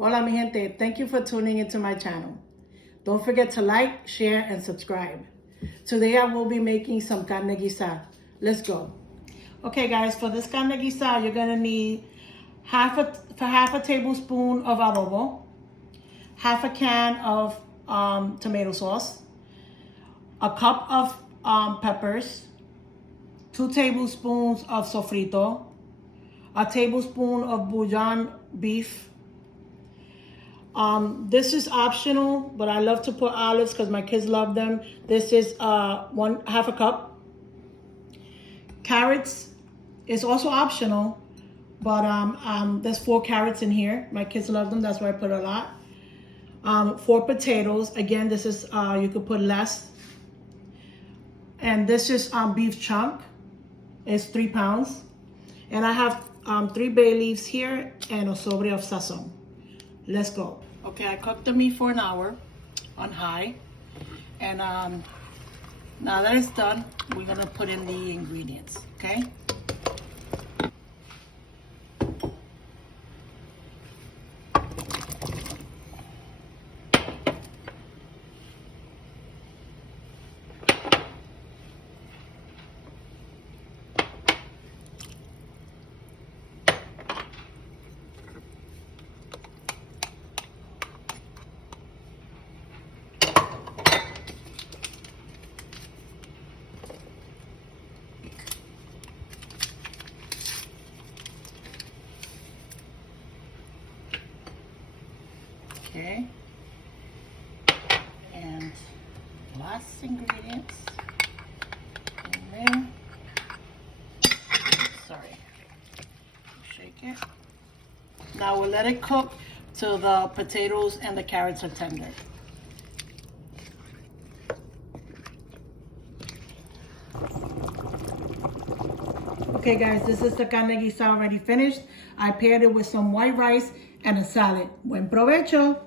Hola, mi gente. Thank you for tuning into my channel. Don't forget to like, share, and subscribe. Today I will be making some carne guisada. Let's go. Okay, guys, for this carne guisada, you're gonna need half a tablespoon of adobo, half a can of tomato sauce, a cup of peppers, 2 tablespoons of sofrito, a tablespoon of bouillon beef. This is optional, but I love to put olives because my kids love them. This is half a cup. Carrots is also optional, but there's 4 carrots in here. My kids love them, that's why I put a lot. 4 potatoes. Again, this is you could put less. And this is beef chunk. It's 3 pounds. And I have 3 bay leaves here and a sobre of sazon. Let's go. Okay, I cooked the meat for an hour on high. And now that it's done, we're gonna put in the ingredients, okay? Okay, and last ingredients in there. Sorry, shake it. Now we'll let it cook till the potatoes and the carrots are tender. Okay guys, this is the carne guisada already finished. I paired it with some white rice and a salad. Buen provecho.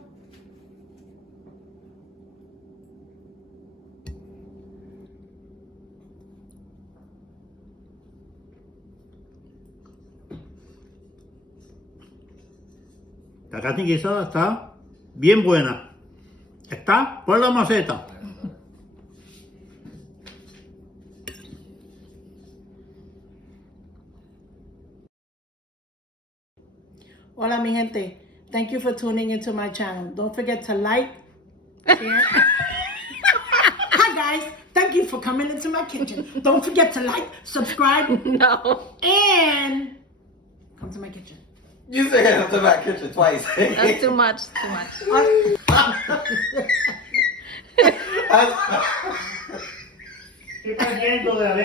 La carne guisada está bien buena. Está por la maceta. Hola, mi gente. Thank you for tuning into my channel. Don't forget to like, share. Hi, guys. Thank you for coming into my kitchen. Don't forget to like, subscribe, No. and come to my kitchen. You said come to my kitchen twice. That's too much. Too much. ¿Qué está yendo de